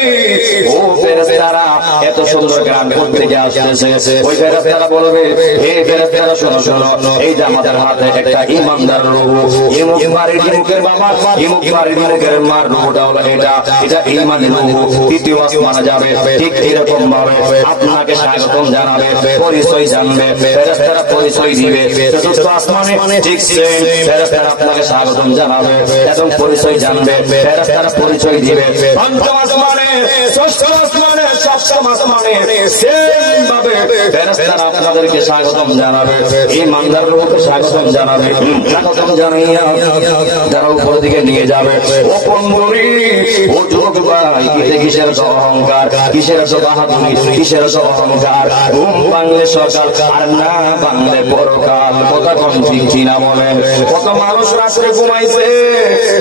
ও ফেরেশতারা, এত সুন্দর গান করতে গিয়ে আসতেছে। ওই ফেরেশতারা বলবে, হে ফেরেশতারা, শোনো শোনো, এই যে আমাদের হাতে একটা ইমানদার রূহ, ইমুক বাড়ির ইমুকের বাবা, ইমুক বাড়ির ইমুকের মার রূহটা হলো এটা, এটা ইমানের রূহ। তৃতীয় আসমানে যাবে, ঠিক এরকম ভাবে আপনাকে স্বাগতম জানাবে, পরিচয় জানবে, ফেরেশতারা পরিচয় দিবে। চতুর্থ আসমানে ঠিক সেম, ফেরেশতারা আপনাকে স্বাগতম জানাবে এবং পরিচয় জানবে, ফেরেশতারা পরিচয় দিবে। পঞ্চম আসমানে, ষষ্ঠ আসমানে, সপ্তম আসমানে সেম ভাবে ফেরেশতারা আপনাদেরকে স্বাগতম জানাবে, ইমানদার রূহকে স্বাগতম জানাবে। স্বাগতম জানাইয়া যারা উপর দিকে নিয়ে যাবে, ও পঙ্গরি, ও যুবক ভাই, কিসের অহংকার, কিসের বাহাদুরি, কিসের অহংকার? ঘুম ভাঙলে সকাল, আর না ভাঙলে পরকাল। কথা কম ঠিক কিনা বলেন? কত মানুষ রাত্রে ঘুমাইছে,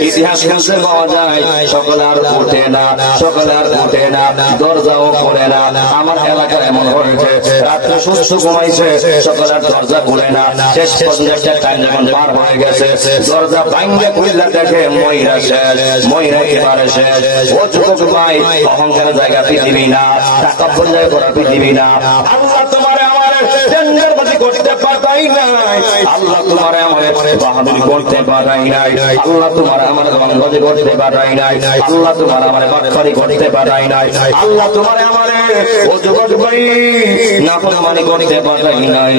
ইতিহাস খুঁজতে পাওয়া যায়, সকালে আর ওঠে না, সকালে আর ওঠে না, দরজাও খোলে না। আমার এলাকার এমন হয়েছে, রাত্রে সুস্থ ঘুমাইছে, সকালে আর দরজা খুলে না। শেষ পর্যন্ত একটা টাইম যখন পার হয়ে গেছে, দরজা ভাঙলে খুললে দেখে ময়রা শেষ, ময়রা একেবারে শেষ। ও যুবক ভাই, অহংকারের জায়গা পৃথিবী না, টাকা পর্যায়ে করা পৃথিবী না। আল্লাহ তোমারে আমার টেন্ডারবাজি করতে পাঠাই নাই, আল্লাহ তোমারে আমার বাহাদুরি করতে পাঠাই নাই, আল্লাহ তোমার আমার গঞ্জে করতে পাঠাই নাই, আল্লাহ তোমার আমার বাটপারি করতে পাঠাই নাই, আল্লাহ তোমারে আমার ও যুবক ভাই নাফরমানি করতে পাঠাই নাই,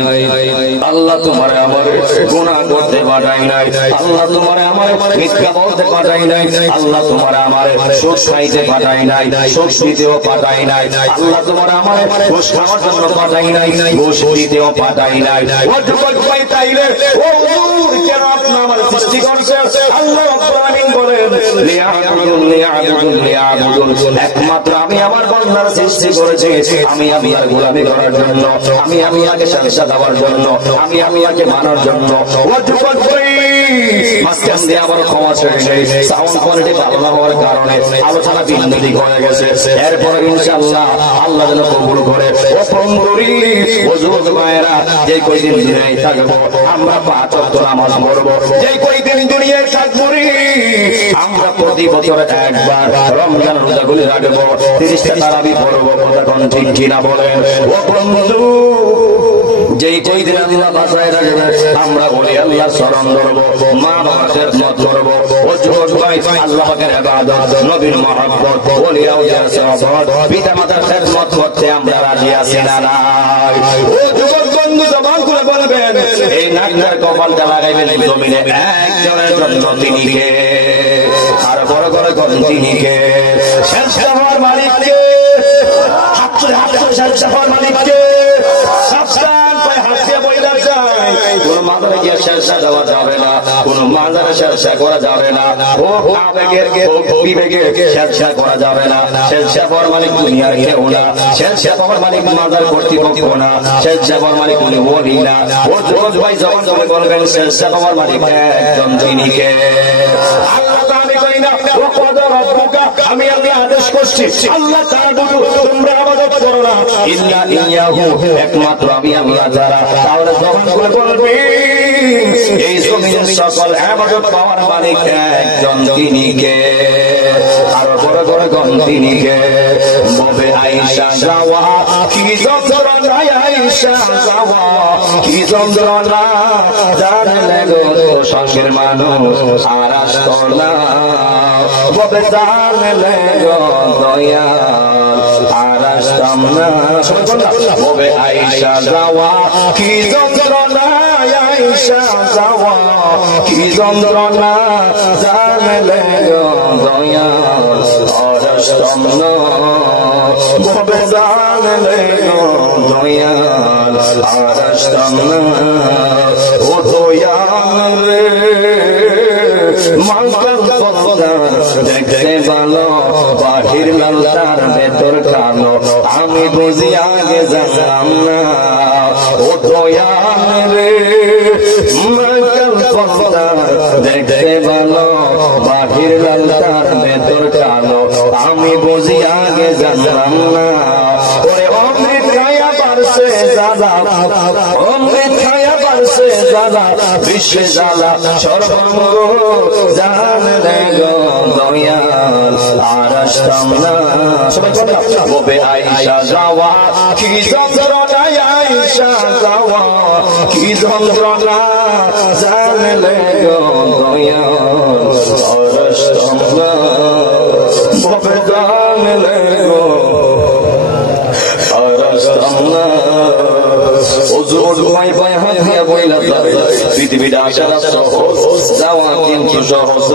আল্লাহ তোমারে আমার গুনাহ করতে পাঠাই নাই, আল্লাহ তোমারে আমার মিথ্যা বলতে পাঠাই নাই, আল্লাহ তোমারে আমার সুদ খাইতে পাঠাই নাই, সুদ দিতেও পাঠাই নাই, আল্লাহ তোমারে আমার ঘুষ খাওয়ার জন্য পাঠাই নাই, ঘুষ দিতেও পাঠাই নাই। ও যুবক ভাই, তাইলে ও হুজুর কেন আপনি আমার সৃষ্টি করছেন? আল্লাহ রাব্বুল আলামিন বলেন, লিয়াবুদুন লিয়াবুদুন লিয়াবুদুন, একমাত্র আমি আমার বান্দার সৃষ্টি করেছি, আমি আল্লাহর গোলামি করার জন্য, আমি আল্লাহকে সাজদা দেওয়ার জন্য, আমি আল্লাহকে মানার জন্য। ও যুবক ভাই, মাঝখান দিয়ে আবার ক্ষমা চেয়ে নেই, সাউন্ড কোয়ালিটি ভালো না হওয়ার কারণে আলোচনা বিন্দুদিক হয়ে গেছে। এরপরে ইনশাআল্লাহ আল্লাহ যেন কবুল করে। ও পঙ্গুরি ও যুবক মায়েরা, যে কয়দিন দুনিয়ায় থাকবো আমরা 5 ওয়াক্ত নামাজ পড়বো, যে কয়দিন দুনিয়ায় থাকবো আমরা প্রতি বছর একবার রমজান রোজাগুলি রাখবো, 30টা তারাবি পড়বো। কথা কোন ঠিক কিনা বলেন? ও বন্ধু, যেই কয়দিন আল্লাহ বাঁচায় রাখবে আমরা বলি আল্লাহর শরণ ধরবো, মা বাবার খেদমত করবো। ও যুবক ভাই, আল্লাহ পাকের ইবাদত, নবীর মহব্বত, ওলিয়া উলিয়ার সহবত, পিতা মাতার খেদমত করতে আমরা রাজি আছি না নাই? ও যুবক বন্ধু, জবান খুলে বলবেন, এই নাকটার কপালটা লাগাইবেন জমিনে একজনের জন্য, তিনি কে? আর বড় করে কোন তিনি কে? শেষ হওয়ার মালিক কে? হাত তুলে শেষ হওয়ার মালিক কে? কোন মাজারে গিয়ে শেরশা দেওয়া যাবে না, কোন মাজারে শেরশা করা যাবে না, ও আবেগের বিবেকে শেরশা করা যাবে না। শেরশা পাওয়ার মালিক দুনিয়ার কেউ না, শেরশা পাওয়ার মালিক মাজার কর্তৃপক্ষ না, শেরশা পাওয়ার মালিক উনি বলি না। ও যুবক ভাই, যখন তুমি বলবেন শেরশা পাওয়ার মালিক একজন, তিনি কে? আল্লাহ তো আমি কই না, ও কদর রব্বুকা, আমি আদেশ করছি আল্লাহ তাআবুদু, তোমরা ইবাদত করো না, ইল্লা ইয়াহু, একমাত্র আমি আল্লাহ ছাড়া। তাহলে যখন করে বলবে এই জমিনের সকল ইবাদত পাওয়ার মালিক একজন, তিনি কে? আর বড় বড় গণ তিনি কে? ববে আয়েশা যাওয়া কি যন্ত্রণা, আয়েশা যাওয়া কি যন্ত্রণা, জানলে গো সঙ্গের মানুষ আর আসতো না, ববে জানলে গো দয়াল আর আসতাম না। ববে আয়েশা যাওয়া কি যন্ত্রণা, আয়েশা যাওয়া কি যন্ত্রণা, জানলে গো দয়াল আর আসতাম না, ববে জানলে গো দয়াল আর আসতাম না। ও দয়াল রে, দেখতে ভালো, বাহির লাল তার ভেতর কালো, আমি বুঝি আগে জানলাম না। ও দয়াল রে, দেখতে ভালো, বাহির লাল তার ভেতর কালো, আমি বুঝি আগে জানলাম না। ওরে অমৃত খায়া পারছে দাদা, অমৃত খায়া পারছে দাদা, বিশ্বে জ্বালা সর্বঙ্গ জানলে গো দয়াল আর আসতাম না। ববে আয়েশা যাওয়া কি যন্ত্রণা, আয়েশা যাওয়া কি যন্ত্রণা, জানলে গো দয়াল আর আসতাম না, ববে জানলে গো আর আসতাম না। পৃথিবীটা আসার সহজ, যাওয়া কিন্তু সহজ।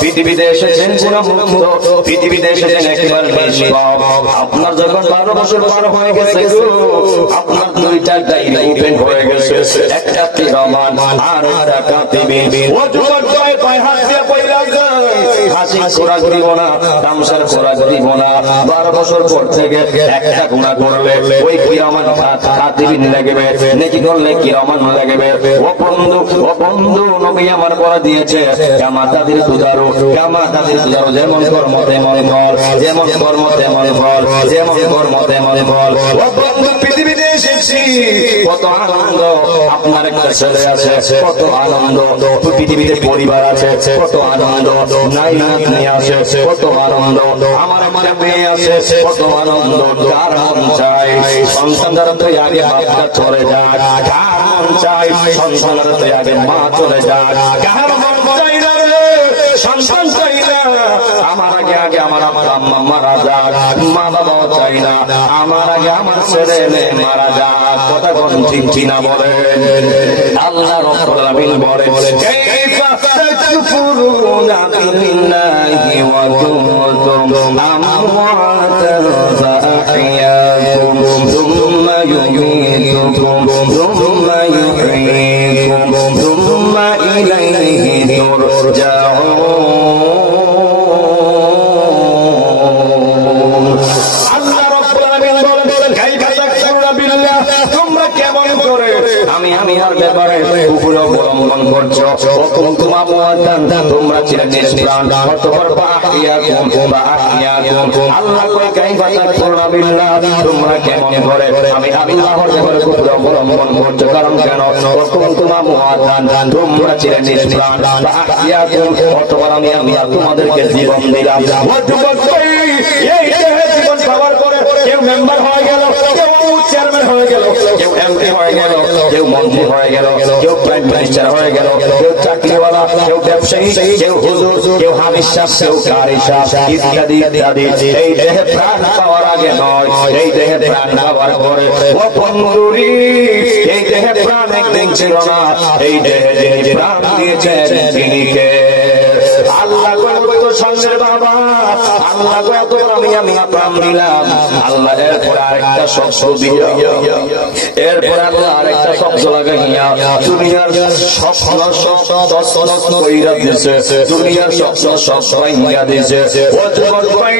পৃথিবীতে এসেছেন মুক্ত, পৃথিবীতে এসেছেন একেবারে নিষ্পাপ। আপনার যখন 12 বছর পার হয়ে গেছে, আপনার 2টা ডায়েরি ওপেন হয়ে গেছে, একটা রহমান আর একটা কাতিবি। ও যুবক ভাই, পায়ে হাত দিয়ে পয়লা যায়, হাসি খোরাক দিব না, তামসার খোরাক দিব না। 12 বছর পর থেকে একটা গুনাহ করলে ওই কিরামান কাতিবি লাগবে, নেকি করলে কিরামান লাগবে। ও বন্ধু, ও বন্ধু, নবী আমার বলা দিয়েছে, কিয়ামত তাদের দুধারো, কিয়ামত তাদের দুধারো, যেমন কর্ম তেমন ফল, যেমন কর্ম তেমন ফল, যেমন কর্ম তেমন ফল। ও বন্ধু, পৃথিবীতে এসেছি কত আনন্দ, আপনার একটা ছেলে আছে কত আনন্দ, পৃথিবীতে পরিবার আছে কত আনন্দ, নাই নাতনি আছে কত আনন্দ, আমার মেয়ে আছে কত আনন্দ। কার মন চাই সন্তানরা তো আগে বাপটা চলে যাক, কার মন চাই সন্তানরা তো আগে মা চলে যাক, কার মন চাই না রে সন্তান চাই না আমার আগে আগে আমার আম্মা মারা যাক, মা বাবাও চাই না আমার আগে আমার ছেলে মেয়ে মারা যাক। কথা কোন ঠিক কিনা বলেন? আল্লাহ রাব্বুল আলামিন বলেন, কাইফা তাকফুরুনা বিল্লাহি ওয়া কুনতুম আমওয়াতান ফাআহইয়াকুম থুম্মা ইউমীতুকুম থুম্মা ইউহয়ীকুম থুম্মা ইলাইহি তুরজাউন। আল্লাহ রাব্বুল আলামিন বলেন, কাইফা তাকফুরুনা বিল্লাহ, তোমরা কেমন করে আমি আর ব্যাপারে উপরে অবলম্বন অবলম্বন করছো তোমার তোমরা ছিলেন নিষ্প্রাণ অতঃপর আল্লাহ কই কাইফা তাকফুরুনা বিল্লাহ তোমরা কেমন করে আমি আল্লাহর ব্যাপারে কুফর অবলম্বন করছো কারণ কেন তোমার মুআদ্দান তোমরা ছিলেন নিষ্প্রাণ অতঃপর আমি তোমাদেরকে জীবন দিলাম এই জীবন পাওয়ার পরে কেউ মেম্বার হয়ে গেল কেউ চেয়ারম্যান হয়ে গেল কেউ এমপি হয়ে গেল কেউ মন্ত্রী হয়ে গেল কেউ প্রাইম মিনিস্টার হয়ে গেল কেউ চাকরিওয়ালা কেউ ব্যবসায়ী কেউ হুজুর কেউ হাফেজ সাহেব কেউ কারি সাহেব ইত্যাদি ইত্যাদি এই দেহে প্রাণ পাওয়ার আগে নয় এই দেহে প্রাণ পাওয়ার পরে ও বন্ধুরি এই দেহে প্রাণ একদিন ছিল না এই দেহে যিনি প্রাণ দিয়েছেন তিনি কে আল্লাহ কত সঙ্গের বাবা আল্লাহ কত আমি প্রাণ দিলাম আল্লাহ এরপর আরেকটা শব্দ দিয়া এরপর আল্লাহ আরেকটা শব্দ লাগাইয়া দুনিয়ার স্বপ্ন স্বপ্ন কইরা দিয়েছে দুনিয়ার স্বপ্ন স্বপ্ন ভাঙিয়া দিয়েছে ও যুবক ভাই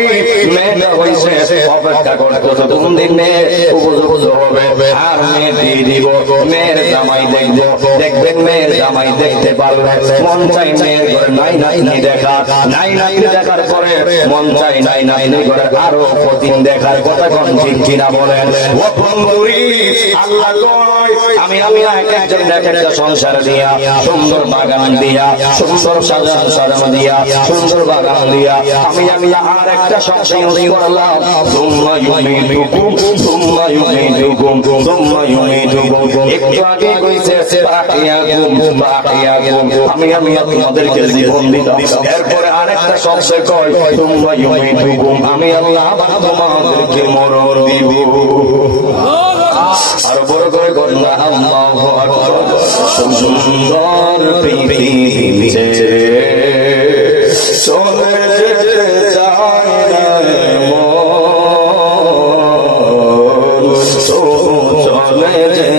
মেয়েটা হইছে অপেক্ষা করতে কোন দিন মেয়ে উপযুক্ত হবে আর মেয়ে দিয়ে দিব মেয়ের জামাই দেখবো দেখবেন মেয়ের জামাই দেখতে পারবে মন চাই মেয়ের ঘরে নাই নাই দেখা নাই নাই দেখার পরে মন চাই নাই নাই করে আরো প্রতিদিন দেখার কথা কোন ঠিক কিনা বলেন ও বন্ধুরি আল্লাহ কয় আমি একজন দেখেন সংসার দিয়া সুন্দর বাগান দিয়া সুন্দর সাজানো দিয়া সুন্দর বাগান দিয়া আমি আর একটা সংসার করলাম তোমরা ইউমিদুকুম একটু আগে কইছে আমি আপনাদেরকে জীবন দিলাম এরপরে আরেকটা সংসার কয় তোমরা ইউমিদুকুম আমি আল্লাহ তোমাদেরকে মরণ দিব আর বড় করে কন্যা আল্লাহু আকবার সুন্দর পৃথিবীতে চলে যেতে চায় চলে যেতে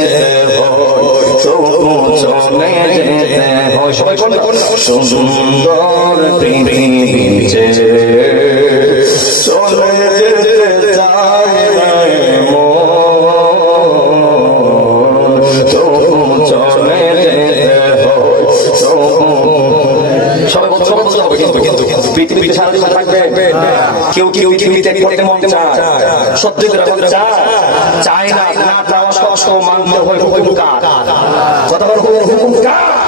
চলে যেতে সবাই সুন্দর পৃথিবীতে চলে যেতে চায় পৃথিবীতে সারাদিন থাকবে কেউ কেউ পৃথিবীতে করতে মন চায় সত্যি চায় না না চাওয়া কষ্ট মানতে হয় হুকুম কার কথা বল হুকুম কার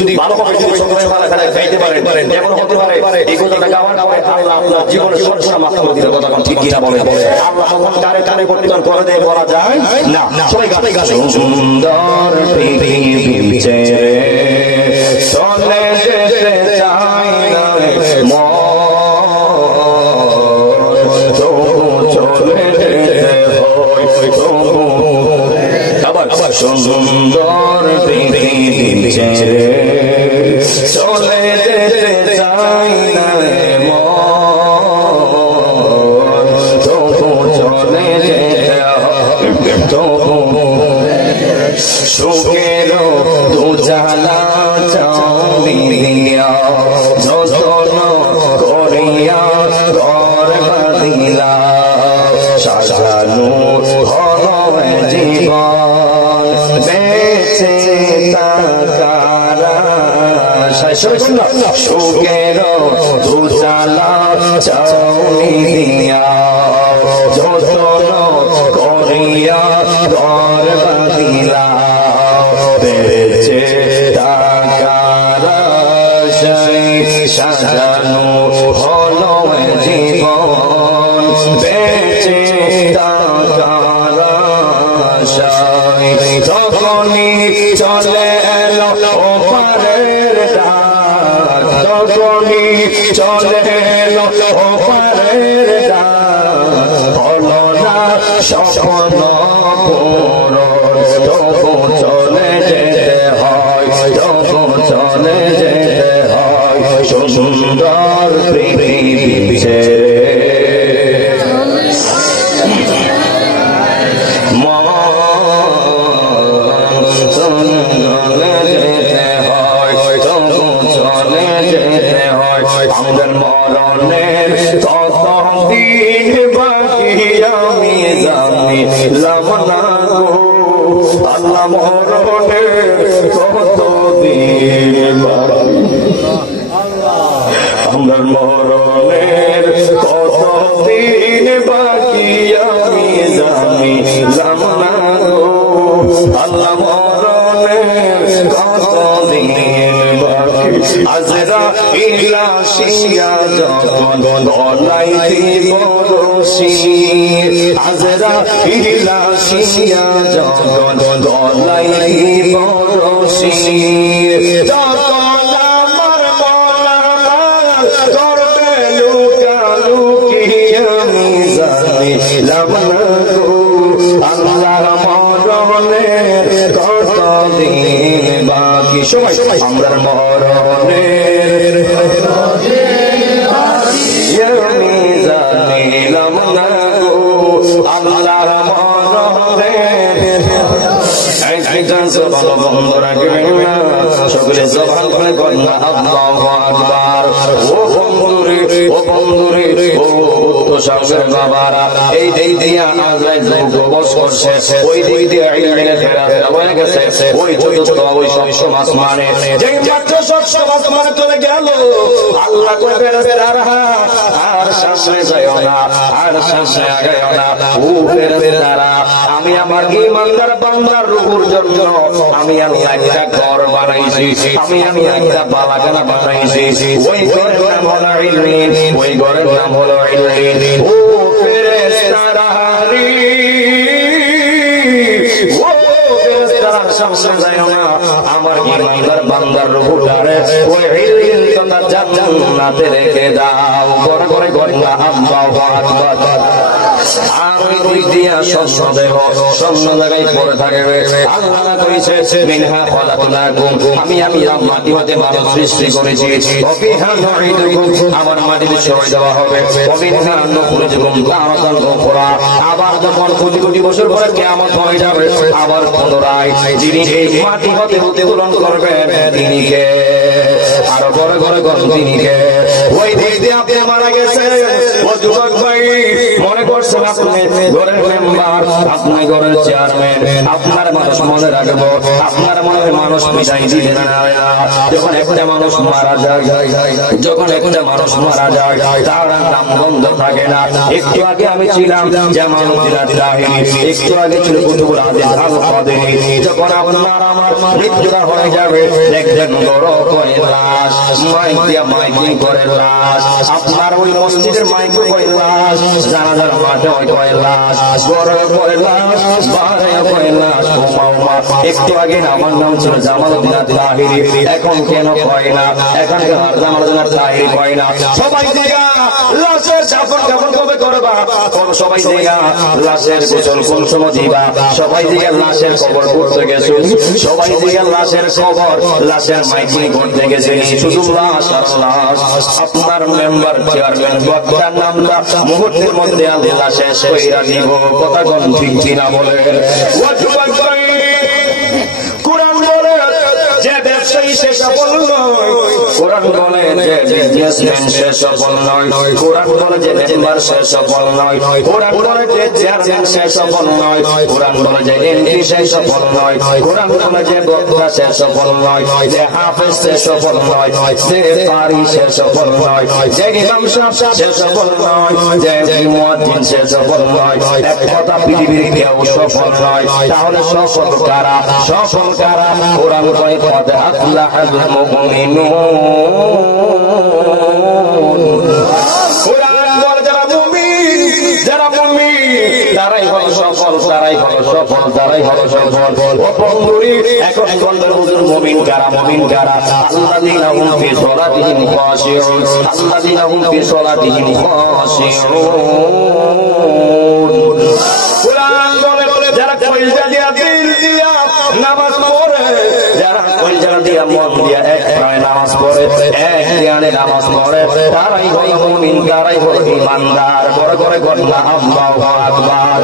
যদি ভালো খাইতে পারেন যেমন হতে পারে এই কথাটা গাওয়ার পরে আল্লাহ আপনার জীবনের সবসময় মাথা মধ্যে কথা ঠিক কিনা বলে আল্লাহ কারে কারে পরিবর্তন করে দেয় বলা যায় না সবাই গান সুন্দর পৃথিবীতে চলে যেতে চাই না চলে যেতে হয় সুন্দর পৃথিবীতে চলে যেতে চাই না চলে যেতে সুখের দুজালা চাউলিয়া যতন করিয়া ঘর বাঁধিলা সাজানো হল জীবন বেঁচে তাকারা সুখের দুজালা চাউলিয়া যতন করিয়া ঘর বাঁধিলা বেঁচে তাকারা সাজানো হলো জীবন বেঁচে তাকারা তখনই চলে এলো ওপারের ডাক তখনই চলে এলো ওপারের ডাক হলো না স্বপ্ন পূরণ তখন চলে যেতে হয় তখন চলে যেতে হয় সুন্দর পৃথিবীতে আমাদের মরণের ততদিন বাকি আমি জানিলাম না আল্লাহ মরণের মরণের কতদিন বাকি আজরাইল আসিয়া যখন গলায় দিব রশি আজরাইল আসিয়া যখন গলায় দিব রশি তখন আমার মলা করবে লুকালুকি আমি জানিলাম না গো আল্লাহর মরণের কতদিন বাকি সবাই আমরার মরণের আমি জানিলাম না গো আল্লাহর মরণের একজন জবান বন্ধ রাখবেন না সকলে জবান করে করেন আল্লাহু আকবার ও বন্ধুরে ও সাহেবের বাবারা এই দিক দিয়ে আজরাইল বস করছে ওই দিক দিয়ে ইলমে ফেরাফেরা হয়ে গেছে ওই চতুর্থ ওই সপ্তম আসমানে যেই মাত্র সপ্তম আসমানে চলে গেল আল্লাহ কই ফেরাফেরা আর সামনে যায়ও না আর সামনে আগায়ও না ও ফেরাফেরা আমি আমার ঈমানদার বান্দার রূহের জন্য আমি আল্লাহ একটা ঘর বানাইছি আমি একটা বালাখানা বানাইছি ওই ঘরের নাম হলো ইলমিন ওই ঘরের নাম হলো ইলমিন ও ফেরেশতারা ও ফেরেশতারা সামনে যায় না আমার ঈমানদার বান্দার রূহটারে ওই ইলমিন তোমরা জান্নাতে রেখে দাও করে করে গল্লা আল্লাহু আকবার আর ওই দিয়া স্বপ্ন দেহ স্বপ্ন জায়গায় পড়ে থাকবে আল্লাহ কইছে মিনহা খলাকনাকুম আমি মাটি হতে মানুষ সৃষ্টি করেছি ওফিহা নুঈদুকুম আমার মাটিতে সরাই দেওয়া হবে ওমিনহা নুখরিজুকুম তারাতান উখরা আবার যখন কোটি কোটি বছর পরে কিয়ামত হয়ে যাবে আবার পুনরায় যিনি এই মাটি হতে উত্তোলন করবেন তিনি কে আরো বড় করে তিনি কে ওই দিকে আপনি মারা গেছেন ও যুবক ভাই মনে করছেন আপনি ঘরের মেম্বার আপনি ঘরের চেয়ারম্যান আপনার মানুষ মনে রাখবো আপনার মনে মানুষ বিদায় দিবে না যখন একটা মানুষ মারা যায় যখন একটা মানুষ মারা যায় তার নাম বন্ধ থাকে না একটু আগে আমি ছিলাম জামালউদ্দিন আল-তাহিরি একটু আগে ছিল কুতুবুল আদিল আল-কাদেরি যখন আপনার আমার মৃত্যুটা হয়ে যাবে দেখবেন বড় করে লাশ মাইকিং করে লাশ আপনার ওই মসজিদের মাইকিং করে লাশ জানাজার মাঠে ওই করে লাশ বড় করে লাশ বারে করে লাশ একটু আগে আমার নাম ছিল জামালউদ্দিন আল-তাহিরি এখন কেন কয় না এখন জামালউদ্দিন আল-তাহিরি কয় না সবাই দেখা লাশের দাফন কাফন কবে করবা সবাই দেখা লাশের গোসল কোন সময় দিবা সবাই দেখা লাশের কবর করতে গেছো সবাই দেখা লাশের কবর লাশের মাইকিং করতে গেছে শুধু লাশ আর লাশ আপনার মেম্বার চেয়ারম্যান বক্তার নামটা মুহূর্তের মধ্যে আল্লাহ শেষ কইরা দিব কথা কোন ঠিক কিনা বলে কোরআন বলে যে ব্যবসায়ী সে সফল নয় কোরআন বলে যে বিজনেসম্যান সে সফল নয় কোরআন বলে যে মেম্বার সে সফল নয় কোরআন বলে যে চেয়ারম্যান সে সফল নয় কোরআন বলে যে এমপি সে সফল নয় কোরআন বলে যে বক্তা সে সফল নয় যে হাফেজ সে সফল নয় যে কারি সে সফল নয় যে ইমাম সাহেব সে সফল নয় যে মুয়াজ্জিন সে সফল নয় এক কথা পৃথিবীর কেউ সফল নয় তাহলে সফল কারা কোরআন কয় কদ আফলাহাল মুমিনুন কোরআন বলে যারা মুমিন তারাই হলো সফল ও বন্ধুরি এখন বন্ধুর হুজুর মুমিন কারা আল্লাযীনা হুম ফি সালাতিহিম খাশিউন কোরআন বলে যারা কলিজা দিয়া দিল দিয়া নামাজ পড়ে যারা কলিজা দিয়া মন দিয়া এক প্রায় নামাজ পড়ে এক ধ্যানে নামাজ পড়ে তারাই হলো মুমিন তারাই হলো ঈমানদার বড় করে আল্লাহু আকবার।